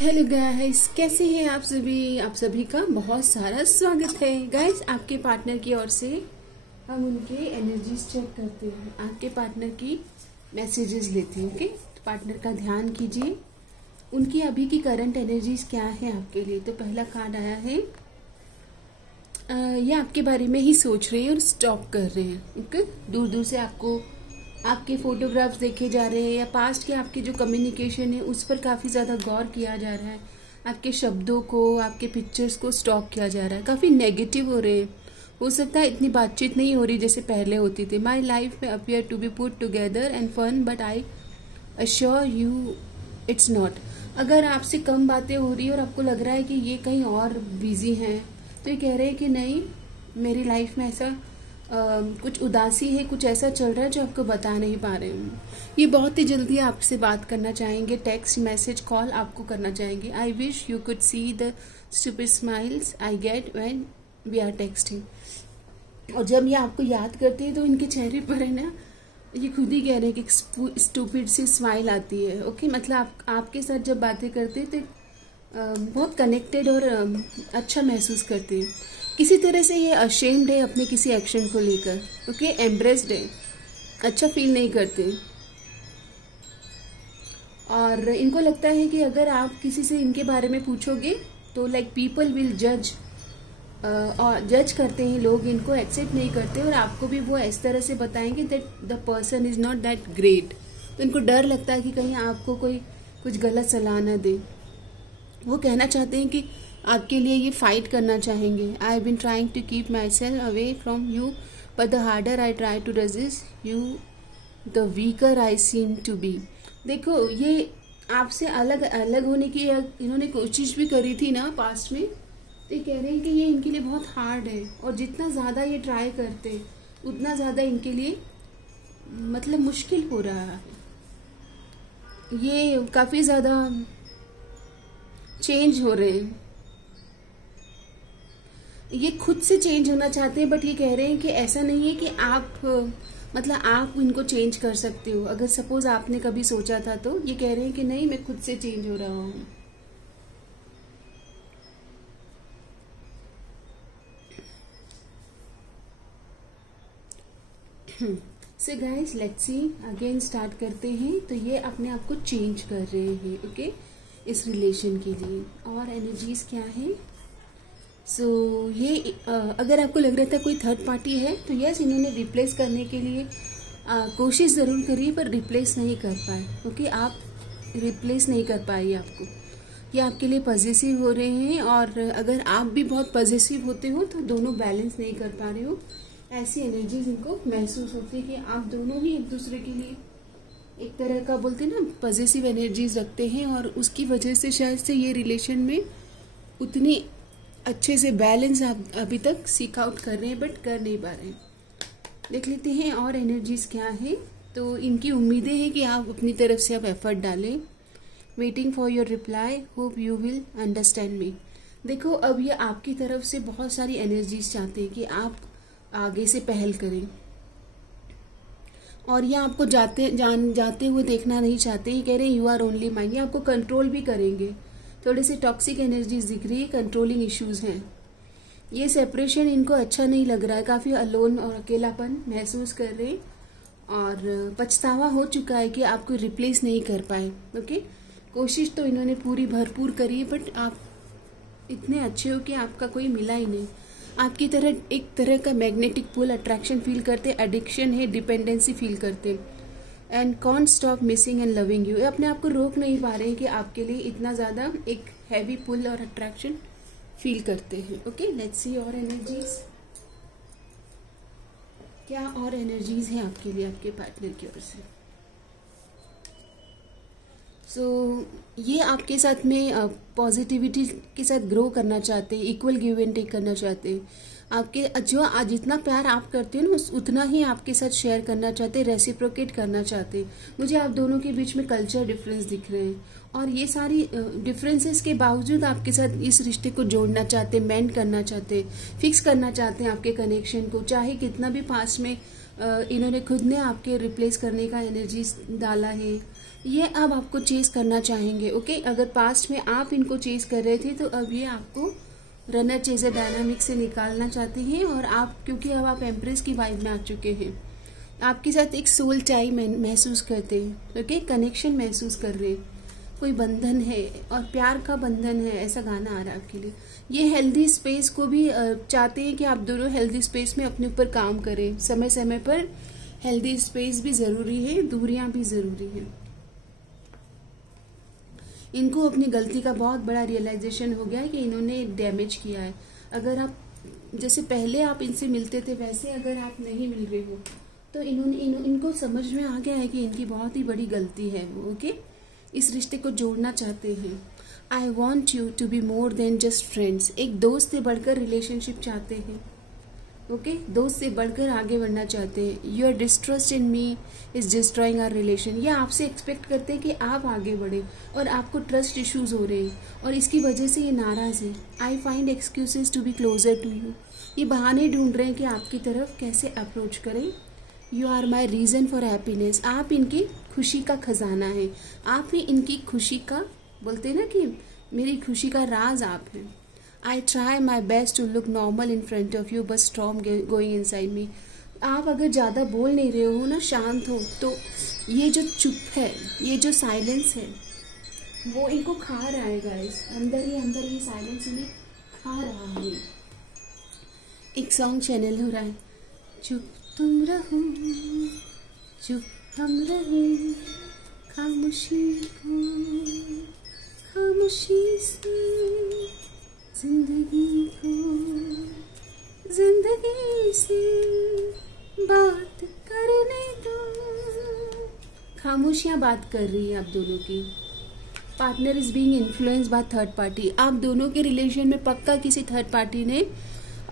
Hello guys, कैसे हैं आप सभी का बहुत सारा स्वागत है। गाइस, आपके पार्टनर की ओर से हम उनके एनर्जीज चेक करते हैं, आपके पार्टनर की मैसेजेस लेते हैं। ओके, तो पार्टनर का ध्यान कीजिए, उनकी अभी की करंट एनर्जीज क्या है आपके लिए। तो पहला कार्ड आया है, ये आपके बारे में ही सोच रहे हैं और स्टॉप कर रहे हैं। ओके, दूर दूर से आपके फोटोग्राफ्स देखे जा रहे हैं या पास्ट के आपके जो कम्युनिकेशन है उस पर काफ़ी ज़्यादा गौर किया जा रहा है। आपके शब्दों को, आपके पिक्चर्स को स्टॉक किया जा रहा है, काफ़ी नेगेटिव हो रहे हैं। हो सकता है इतनी बातचीत नहीं हो रही जैसे पहले होती थी। माई लाइफ में appear to be put together and fun but I assure you it's not. अगर आपसे कम बातें हो रही है और आपको लग रहा है कि ये कहीं और बिजी हैं, तो ये कह रहे हैं कि नहीं, मेरी लाइफ में ऐसा कुछ उदासी है, कुछ ऐसा चल रहा है जो आपको बता नहीं पा रहे हूँ। ये बहुत ही जल्दी आपसे बात करना चाहेंगे, टेक्स्ट मैसेज कॉल आपको करना चाहेंगे। I wish you could see the stupid smiles I get when we are texting. और जब ये आपको याद करते हैं तो इनके चेहरे पर है ना, ये खुद ही कह रहे हैं कि स्टूपिड सी स्माइल आती है। ओके, मतलब आपके साथ जब बातें करते हैं तो बहुत कनेक्टेड और अच्छा महसूस करते हैं। किसी तरह से ये अशेम्ड है अपने किसी एक्शन को लेकर। ओके, एम्ब्रेस्ड है, अच्छा फील नहीं करते। और इनको लगता है कि अगर आप किसी से इनके बारे में पूछोगे तो लाइक पीपल विल जज, और जज करते हैं लोग, इनको एक्सेप्ट नहीं करते और आपको भी वो इस तरह से बताएंगे that the person is not that great. तो इनको डर लगता है कि कहीं आपको कोई कुछ गलत सलाह ना दे। वो कहना चाहते हैं कि आपके लिए ये फाइट करना चाहेंगे। I have been trying to keep myself away from you but the harder I try to resist you the weaker I seem to be. देखो, ये आपसे अलग अलग होने की इन्होंने कोशिश भी करी थी ना पास्ट में, तो ये कह रहे हैं कि ये इनके लिए बहुत हार्ड है और जितना ज़्यादा ये ट्राई करते उतना ज़्यादा इनके लिए मतलब मुश्किल हो रहा है। ये काफ़ी ज़्यादा चेंज हो रहे हैं, ये खुद से चेंज होना चाहते हैं, बट ये कह रहे हैं कि ऐसा नहीं है कि आप इनको चेंज कर सकते हो। अगर सपोज आपने कभी सोचा था तो ये कह रहे हैं कि नहीं, मैं खुद से चेंज हो रहा हूं। So guys, let's see again start करते हैं। तो ये अपने आप को चेंज कर रहे हैं, ओके, इस रिलेशन के लिए। और एनर्जीज क्या है? सो ये अगर आपको लग रहा था कोई थर्ड पार्टी है तो यस, इन्होंने रिप्लेस करने के लिए कोशिश ज़रूर करी पर रिप्लेस नहीं कर पाए। ओके, आप रिप्लेस नहीं कर पाए आपको। ये आपके लिए पॉजिटिव हो रहे हैं और अगर आप भी बहुत पॉजिटिव होते हो तो दोनों बैलेंस नहीं कर पा रहे हो। ऐसी एनर्जीज इनको महसूस होती है कि आप दोनों ही एक दूसरे के लिए एक तरह का बोलते हैं ना, पॉजिटिव एनर्जीज रखते हैं और उसकी वजह से शायद से ये रिलेशन में उतनी अच्छे से बैलेंस आप अभी तक सीक आउट कर रहे हैं बट कर नहीं पा रहे हैं। देख लेते हैं और एनर्जीज क्या है। तो इनकी उम्मीदें हैं कि आप अपनी तरफ से आप एफर्ट डालें। Waiting for your reply, hope you will understand me. देखो, अब ये आपकी तरफ से बहुत सारी एनर्जीज चाहते हैं कि आप आगे से पहल करें और ये आपको जाते हुए देखना नहीं चाहते। ये कह रहे हैं यू आर ओनली माइन। ये आपको कंट्रोल भी करेंगे। थोड़े से टॉक्सिक एनर्जीज दिख रही है, कंट्रोलिंग इश्यूज हैं। ये सेपरेशन इनको अच्छा नहीं लग रहा है, काफ़ी अलोन और अकेलापन महसूस कर रहे हैं और पछतावा हो चुका है कि आपको रिप्लेस नहीं कर पाए। ओके, कोशिश तो इन्होंने पूरी भरपूर करी है बट आप इतने अच्छे हो कि आपका कोई मिला ही नहीं। आपकी तरह एक तरह का मैग्नेटिक पुल, अट्रैक्शन फील करते, एडिक्शन है, डिपेंडेंसी फील करते and can't stop missing and loving you. अपने आप को रोक नहीं पा रहे हैं कि आपके लिए इतना ज़्यादा एक हैवी पुल और अट्रैक्शन फील करते हैं। ओके, लेट्स सी और एनर्जीज क्या और एनर्जीज हैं आपके लिए आपके पार्टनर की ओर से। सो ये आपके साथ में पॉजिटिविटी के साथ ग्रो करना चाहते हैं, इक्वल गिव एंड टेक करना चाहते हैं। आपके जो जितना प्यार आप करते हो ना उतना ही आपके साथ शेयर करना चाहते हैं, रेसिप्रोकेट करना चाहते हैं। मुझे आप दोनों के बीच में कल्चर डिफरेंस दिख रहे हैं और ये सारी डिफरेंसेस के बावजूद आपके साथ इस रिश्ते को जोड़ना चाहते हैं, मेंड करना चाहते हैं, फिक्स करना चाहते हैं आपके कनेक्शन को। चाहे कितना भी पास में इन्होंने खुद ने आपके रिप्लेस करने का एनर्जी डाला है, ये अब आपको चेस करना चाहेंगे। ओके, अगर पास्ट में आप इनको चेस कर रहे थे तो अब ये आपको रनर चेजर डायनामिक से निकालना चाहते हैं। और आप, क्योंकि अब आप एम्प्रेस की वाइब में आ चुके हैं, आपके साथ एक सोल टाई महसूस करते हैं। ओके, कनेक्शन महसूस कर रहे हैं, कोई बंधन है और प्यार का बंधन है, ऐसा गाना आ रहा है आपके लिए। ये हेल्दी स्पेस को भी चाहते हैं कि आप दोनों हेल्दी स्पेस में अपने ऊपर काम करें। समय समय पर हेल्दी स्पेस भी जरूरी है, दूरियां भी जरूरी है। इनको अपनी गलती का बहुत बड़ा रियलाइजेशन हो गया है कि इन्होंने डैमेज किया है। अगर आप जैसे पहले आप इनसे मिलते थे वैसे अगर आप नहीं मिल रहे हो तो इनको समझ में आ गया है कि इनकी बहुत ही बड़ी गलती है। ओके, इस रिश्ते को जोड़ना चाहते हैं। I want you to be more than just friends. एक दोस्त से बढ़कर रिलेशनशिप चाहते हैं। ओके, दोस्त से बढ़कर आगे बढ़ना चाहते हैं। Your distrust in me is destroying our relation. ये आपसे एक्सपेक्ट करते हैं कि आप आगे बढ़े और आपको ट्रस्ट इश्यूज हो रहे हैं और इसकी वजह से ये नाराज है। I find excuses to be closer to you. ये बहाने ढूंढ रहे हैं कि आपकी तरफ कैसे अप्रोच करें। You are my reason for happiness. आप इनकी खुशी का खजाना है। आप ही इनकी खुशी का, बोलते हैं ना कि मेरी खुशी का राज आप हैं। I try my best to look normal in front of you but storm going inside me. आप अगर ज़्यादा बोल नहीं रहे हो ना, शांत हो, तो ये जो चुप है, ये जो साइलेंस है, वो इनको खा रहा है गाइस। अंदर ही साइलेंस इन्हें खा रहा है। एक सॉन्ग चैनल हो रहा है, चुप तुम रहो, चुप हम रहे, खामोशी को खामोशी से जिंदगी से बात करने दो। खामोशियाँ बात कर रही है आप दोनों की। Partner is being influence by third party. आप दोनों के रिलेशन में पक्का किसी थर्ड पार्टी ने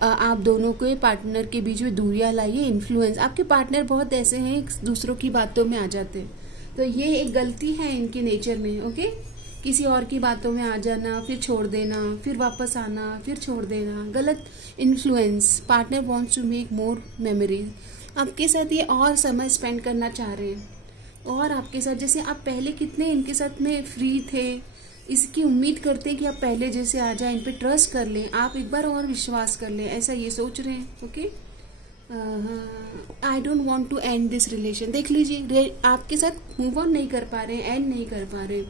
आप दोनों के पार्टनर के बीच में दूरियां लाई है, इन्फ्लुएंस। आपके पार्टनर बहुत ऐसे हैं, दूसरों की बातों में आ जाते हैं, तो ये एक गलती है इनके नेचर में। ओके, किसी और की बातों में आ जाना, फिर छोड़ देना, फिर वापस आना, फिर छोड़ देना, गलत influence. Partner wants to make more memories. आपके साथ ये और समय स्पेंड करना चाह रहे हैं और आपके साथ, जैसे आप पहले कितने इनके साथ में फ्री थे, इसकी उम्मीद करते हैं कि आप पहले जैसे आ जाए, इन पे ट्रस्ट कर लें, आप एक बार और विश्वास कर लें, ऐसा ये सोच रहे हैं। Okay, I don't want to end this relation. देख लीजिए, आपके साथ मूव ऑन नहीं कर पा रहे हैं, एंड नहीं कर पा रहे।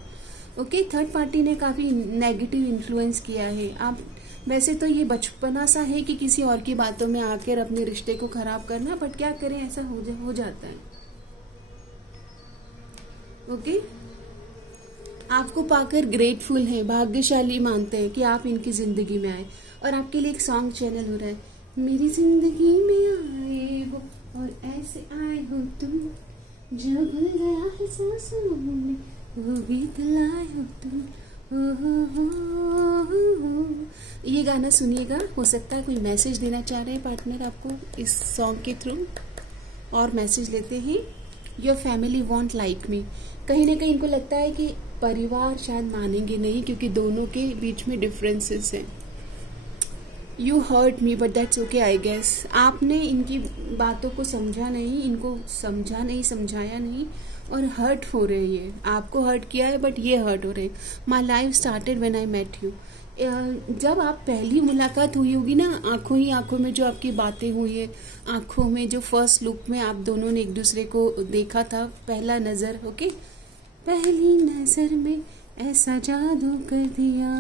ओके, थर्ड पार्टी ने काफ़ी नेगेटिव इन्फ्लुएंस किया है। आप वैसे तो ये बचपना सा है कि किसी और की बातों में आकर अपने रिश्ते को खराब करना, बट क्या करें, ऐसा हो जाता है। ओके, आपको पाकर ग्रेटफुल है, भाग्यशाली मानते हैं कि आप इनकी जिंदगी में आए। और आपके लिए एक सॉन्ग चैनल हो रहा है, मेरी जिंदगी में आए हो और ऐसे आए हो तुम, जो भूल गया है सांसों में वो गीत लाए हो तुम। ये गाना सुनिएगा, हो सकता है कोई मैसेज देना चाह रहे हैं पार्टनर आपको इस सॉन्ग के थ्रू। और मैसेज लेते हैं, your family want like me. कहीं ना कहीं इनको लगता है कि परिवार शायद मानेंगे नहीं क्योंकि दोनों के बीच में डिफरेंसेस हैं। You hurt me but that's okay I guess. आपने इनकी बातों को समझा नहीं, इनको समझा नहीं, समझाया नहीं और हर्ट हो रहे हैं। ये आपको हर्ट किया है बट ये हर्ट हो रहे हैं। My life started when I met you. जब आप पहली मुलाकात हुई होगी ना, आंखों ही आंखों में जो आपकी बातें हुई है, आंखों में जो फर्स्ट लुक में आप दोनों ने एक दूसरे को देखा था, पहला नजर। ओके, पहली नजर में ऐसा जादू कर दिया,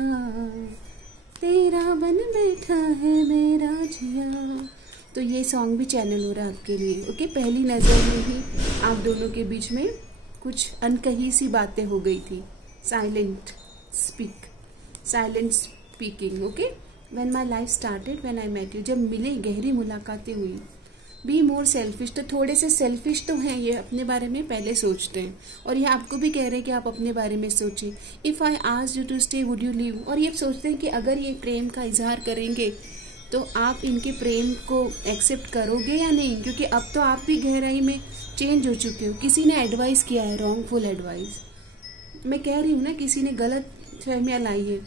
तेरा बन बैठा है मेरा जिया। तो ये सॉन्ग भी चैनल हो रहा है आपके लिए। ओके, पहली नजर में ही आप दोनों के बीच में कुछ अनकही सी बातें हो गई थी। Silent speaking. Okay, when my life started when I met you. जब मिले, गहरी मुलाकातें हुई। Be more selfish. तो थोड़े से सेल्फिश तो हैं ये, अपने बारे में पहले सोचते हैं और ये आपको भी कह रहे हैं कि आप अपने बारे में सोचें। If I asked you to stay would you leave. और ये सोचते हैं कि अगर ये प्रेम का इजहार करेंगे तो आप इनके प्रेम को एक्सेप्ट करोगे या नहीं, क्योंकि अब तो आप भी गहराई में चेंज हो चुके हो। किसी ने एडवाइस किया है, रॉन्गफुल एडवाइस। मैं कह रही हूँ ना, किसी ने गलत फहमियाँ लाई है।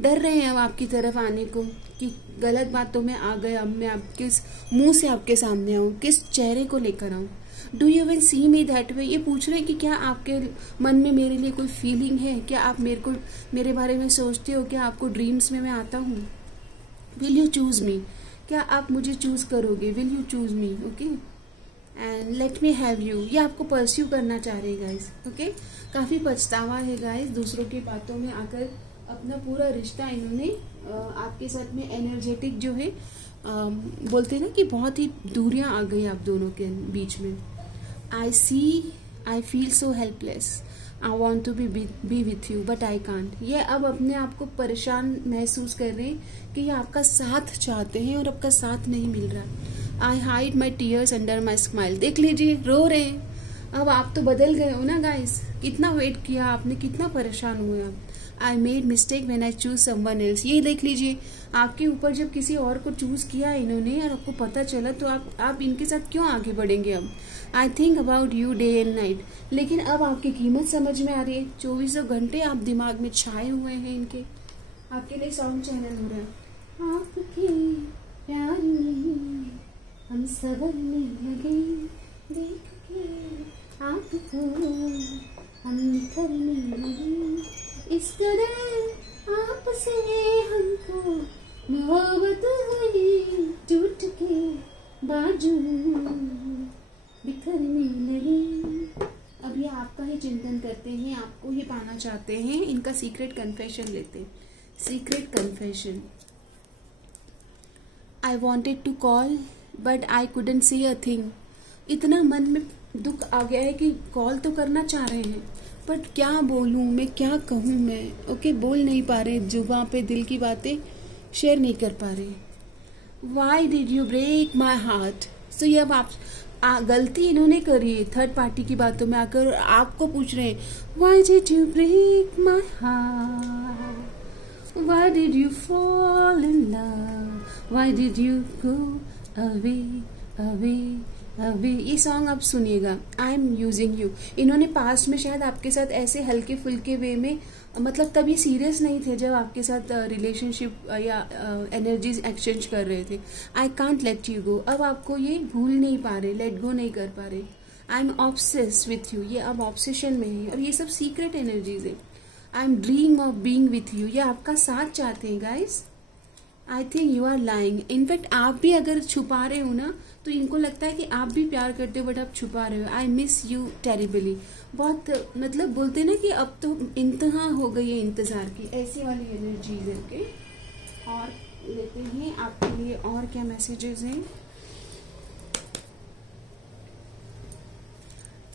डर रहे हैं अब आपकी तरफ आने को कि गलत बातों में आ गए, अब मैं आप किस मुंह से आपके सामने आऊँ, किस चेहरे को लेकर आऊँ। Do you even see me that way, ये पूछ रहे हैं कि क्या आपके मन में मेरे लिए कोई फीलिंग है, क्या आप मेरे बारे में सोचते हो, क्या आपको ड्रीम्स में मैं आता हूँ, विल यू चूज मी, क्या आप मुझे चूज करोगे, will you choose me, okay, and let me have you, ये आपको परस्यू करना चाह रहे हैं गाइस, ओके। काफी पछतावा है गाइस दूसरों की बातों में आकर, अपना पूरा रिश्ता इन्होंने आपके साथ में एनर्जेटिक जो है बोलते हैं ना कि बहुत ही दूरियां आ गई आप दोनों के बीच में। I feel so helpless, I want to be with you but I can't, ये अब अपने आप को परेशान महसूस कर रहे हैं कि ये आपका साथ चाहते हैं और आपका साथ नहीं मिल रहा। आई hide my tears under my smile, देख लीजिए रो रहे हैं। अब आप तो बदल गए हो ना गाइस, कितना वेट किया आपने, कितना परेशान हुए आप। I made mistake when I choose someone else, ये देख लीजिए आपके ऊपर जब किसी और को चूज किया इन्होंने और आपको पता चला तो आप इनके साथ क्यों आगे बढ़ेंगे अब। I think about you day and night, लेकिन अब आपकी कीमत समझ में आ रही है, 24 घंटे आप दिमाग में छाए हुए हैं इनके। आपके लिए सॉन्ग चैनल हो रहा है। आपके प्यार में हम सवरने लगे, देख के आपको हम निखरने लगे, इस कदर आपसे हमको मोहब्बत हुई, टूट के बाजू बिखरने लगे। अब ये आपका ही चिंतन करते हैं, आपको ही पाना चाहते हैं, इनका सीक्रेट कन्फेशन लेते हैं। Secret confession, I wanted to call but I couldn't say a thing, इतना मन में दुख आ गया है कि कॉल तो करना चाह रहे हैं बट क्या बोलूं मैं, क्या कहूं मैं, ओके, बोल नहीं पा रहे, जुबां पे दिल की बातें शेयर नहीं कर पा रहे। Why did you break my heart, so ये अब आप गलती इन्होंने करी है, थर्ड पार्टी की बातों में आकर आपको पूछ रहे हैं, why did you break my heart, why did you fall in love, why did you go away away away. ये सॉन्ग आप सुनिएगा, आई एम यूजिंग यू। इन्होंने पास्ट में शायद आपके साथ ऐसे हल्के फुल्के वे में, मतलब तब ये सीरियस नहीं थे जब आपके साथ रिलेशनशिप या एनर्जीज एक्सचेंज कर रहे थे। I can't let you go, अब आपको ये भूल नहीं पा रहे, लेट गो नहीं कर पा रहे। I am obsess with you, ये अब ऑब्सेशन में है और ये सब सीक्रेट एनर्जीज है। I am dream of being with you, ये आपका साथ चाहते हैं guys. I think you are lying, in fact आप भी अगर छुपा रहे हो ना तो इनको लगता है कि आप भी प्यार करते हो बट आप छुपा रहे हो। आई मिस यू टेरिबली, बहुत मतलब बोलते ना कि अब तो इंतहा हो गई है इंतजार की, ऐसी वाली एनर्जीज है। ओके, और लेते हैं आपके लिए और क्या मैसेजेस हैं।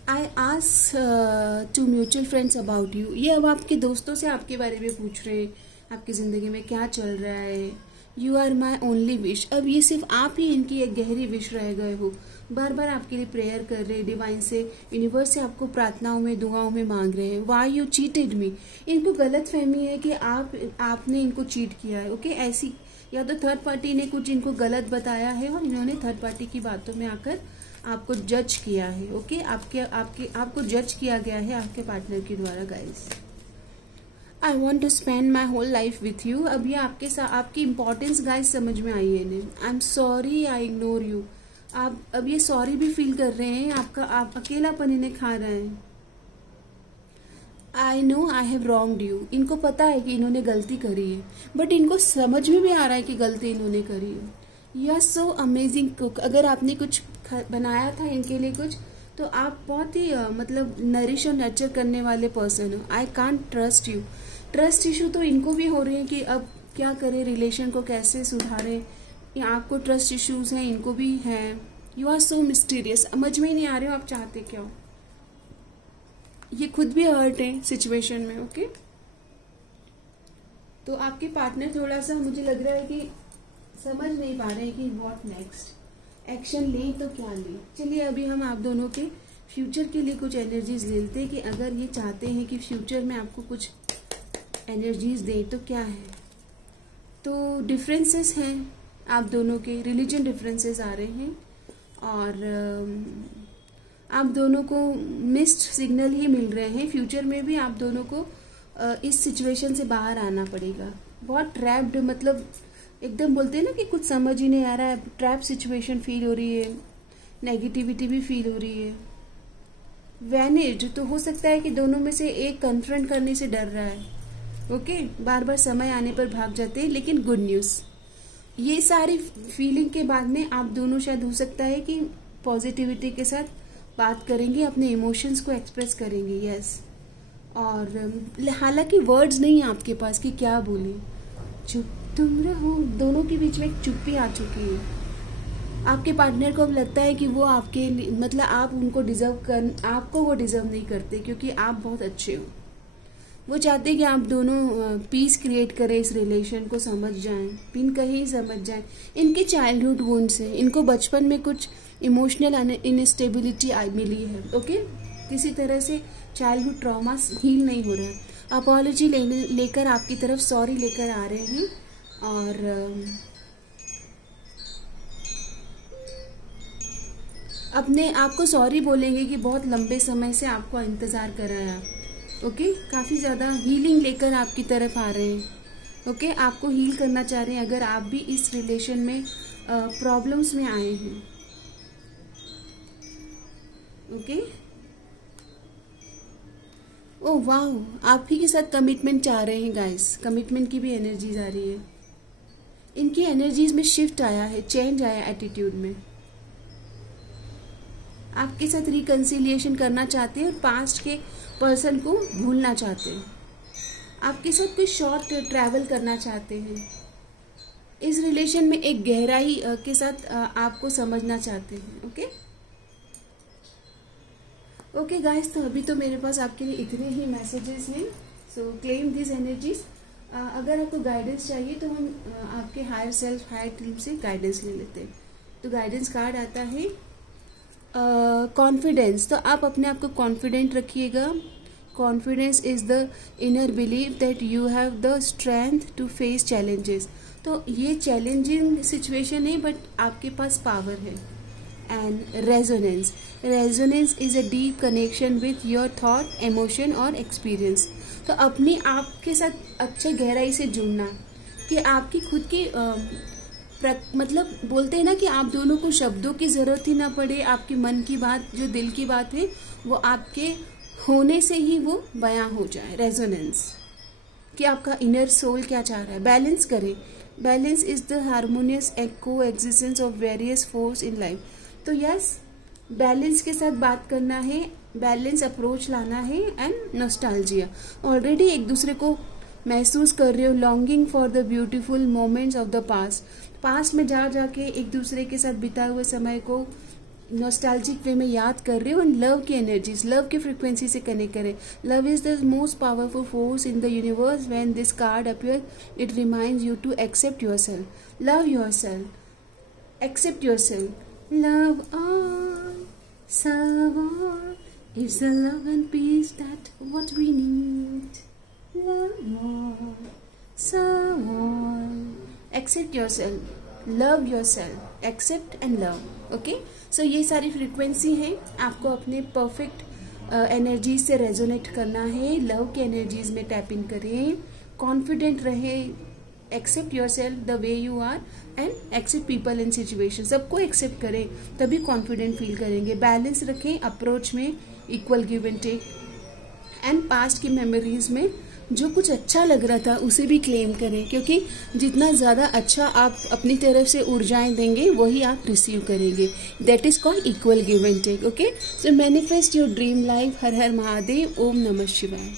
I ask to mutual friends about you, ये अब आपके दोस्तों से आपके बारे में पूछ रहे हैं, आपकी जिंदगी में क्या चल रहा है। You are my only wish, अब ये सिर्फ आप ही इनकी एक गहरी विश रह गए हो, बार बार आपके लिए प्रेयर कर रहे हैं, डिवाइन से, यूनिवर्स से आपको प्रार्थनाओं में दुआओं में मांग रहे हैं। वाई यू चीटेड मी, इनको गलत फहमी है कि आपने इनको चीट किया है। ओके, ऐसी या तो थर्ड पार्टी ने कुछ इनको गलत बताया है और इन्होंने थर्ड पार्टी की बातों में आकर आपको जज किया है। ओके, आपको जज किया गया है आपके पार्टनर के द्वारा guys. I want to spend my whole life with you, अब ये आपके साथ आपकी इंपॉर्टेंस गाइस समझ में आई है इन्हें। I am sorry I ignore you, आप अब ये सॉरी भी फील कर रहे हैं, आप अकेलापन इन्हें खा रहे हैं। I know I have wronged you, इनको पता है कि इन्होंने गलती करी है बट इनको समझ में भी आ रहा है कि गलती इन्होंने करी है। You are so amazing cook, अगर आपने कुछ बनाया था इनके लिए कुछ, तो आप बहुत ही मतलब नरिश और नर्चर करने वाले पर्सन हो। I can't trust you, trust issue तो इनको भी हो रहे हैं कि अब क्या करें, रिलेशन को कैसे सुधारें, या आपको ट्रस्ट इश्यूज हैं, इनको भी हैं। यू आर सो मिस्टीरियस, समझ में ही नहीं आ रहे हो आप चाहते क्या हो। ये खुद भी हर्ट है सिचुएशन में। ओके, तो आपके पार्टनर थोड़ा सा मुझे लग रहा है कि समझ नहीं पा रहे हैं कि व्हाट नेक्स्ट, एक्शन लें तो क्या लें। चलिए अभी हम आप दोनों के फ्यूचर के लिए कुछ एनर्जीज लेते हैं कि अगर ये चाहते हैं कि फ्यूचर में आपको कुछ एनर्जीज दें तो क्या है। तो डिफरेंसेस हैं आप दोनों के, रिलीजन डिफरेंसेस आ रहे हैं और आप दोनों को मिस्ड सिग्नल ही मिल रहे हैं। फ्यूचर में भी आप दोनों को इस सिचुएशन से बाहर आना पड़ेगा। बहुत ट्रैप्ड, मतलब एकदम बोलते हैं ना कि कुछ समझ ही नहीं आ रहा है, ट्रैप सिचुएशन फील हो रही है। नेगेटिविटी भी फील हो रही है। वैनिज्ड, तो हो सकता है कि दोनों में से एक कन्फ्रंट करने से डर रहा है। ओके, बार बार समय आने पर भाग जाते हैं। लेकिन गुड न्यूज़, ये सारी फीलिंग के बाद में आप दोनों शायद हो सकता है कि पॉजिटिविटी के साथ बात करेंगे, अपने इमोशंस को एक्सप्रेस करेंगे। यस, और हालांकि वर्ड्स नहीं है आपके पास कि क्या बोले। चुप तुम रहो, दोनों के बीच में एक चुप्पी आ चुकी है। आपके पार्टनर को अब लगता है कि वो आपके मतलब आप उनको आपको वो डिजर्व नहीं करते, क्योंकि आप बहुत अच्छे हो। वो चाहते हैं कि आप दोनों पीस क्रिएट करें, इस रिलेशन को समझ जाएं, पिन कहीं समझ जाएं। इनकी चाइल्डहुड वुंड्स है, इनको बचपन में कुछ इमोशनल इनस्टेबिलिटी मिली है। ओके, किसी तरह से चाइल्डहुड ट्रॉमा हील नहीं हो रहा है। अपॉलॉजी लेकर आपकी तरफ सॉरी लेकर आ रहे हैं, और अपने आप को सॉरी बोलेंगे कि बहुत लंबे समय से आपको इंतजार कर रहा है। ओके, काफी ज्यादा हीलिंग लेकर आपकी तरफ आ रहे हैं। ओके, आपको हील करना चाह रहे हैं अगर आप भी इस रिलेशन में प्रॉब्लम्स में आए हैं। ओके, ओ वाह, आप ही के साथ कमिटमेंट चाह रहे हैं गाइस। कमिटमेंट की भी एनर्जीज आ रही है। इनकी एनर्जीज में शिफ्ट आया है, चेंज आया एटीट्यूड में। आपके साथ रिकंसिलिएशन करना चाहते हैं और पास्ट के पर्सन को भूलना चाहते हैं। आपके साथ कोई शॉर्ट ट्रैवल करना चाहते हैं। इस रिलेशन में एक गहराई के साथ आपको समझना चाहते हैं। ओके ओके गाइस, तो अभी तो मेरे पास आपके लिए इतने ही मैसेजेस हैं। सो क्लेम दिस एनर्जीज। अगर आपको गाइडेंस चाहिए तो हम आपके हायर सेल्फ, हायर टीम से गाइडेंस ले लेते हैं। तो गाइडेंस कार्ड आता है कॉन्फिडेंस। तो आप अपने आप को कॉन्फिडेंट रखिएगा। Confidence is the inner believe that you have the strength to face challenges. तो ये चैलेंजिंग सिचुएशन है बट आपके पास पावर है। And resonance, resonance is a deep connection with your thought, emotion और एक्सपीरियंस। तो अपनी आप के साथ अच्छे गहराई से जुड़ना, कि आपकी खुद की मतलब बोलते हैं ना कि आप दोनों को शब्दों की जरूरत ही ना पड़े। आपके मन की बात, जो दिल की बात है, वो आपके होने से ही वो बयां हो जाए। रेजोनेंस, कि आपका इनर सोल क्या चाह रहा है। बैलेंस करें। बैलेंस इज द हार्मोनियस को existence of various force in life. तो यस, बैलेंस के साथ बात करना है, बैलेंस अप्रोच लाना है। एंड नॉस्टैल्जिया, ऑलरेडी एक दूसरे को महसूस कर रहे हो। Longing for the beautiful moments of the past में जा जाके एक दूसरे के साथ बिताए हुए समय को नॉस्टैल्जिक वे में याद कर रहे हो। एंड लव की एनर्जीज, लव की फ्रिक्वेंसी से कनेक्ट करें। Love is the most powerful force in the universe. When this card appear, it reminds you to accept yourself, love yourself, accept yourself. Love all, serve all, it's the love and peace that what we need. Love all, serve all, accept yourself, love yourself, accept and love. Okay? So ये सारी frequency है। आपको अपने perfect energies से resonate करना है। Love के energies में टैप इन करें। कॉन्फिडेंट रहे। Accept yourself the way you are and accept people in situation. सबको एक्सेप्ट करें, तभी कॉन्फिडेंट फील करेंगे। बैलेंस रखें अप्रोच में, equal give and take. And past की मेमोरीज में जो कुछ अच्छा लग रहा था उसे भी क्लेम करें, क्योंकि जितना ज़्यादा अच्छा आप अपनी तरफ से ऊर्जाएं देंगे वही आप रिसीव करेंगे। That is called equal give and take. Okay, so manifest your dream life. हर हर महादेव। ओम नमः शिवाय।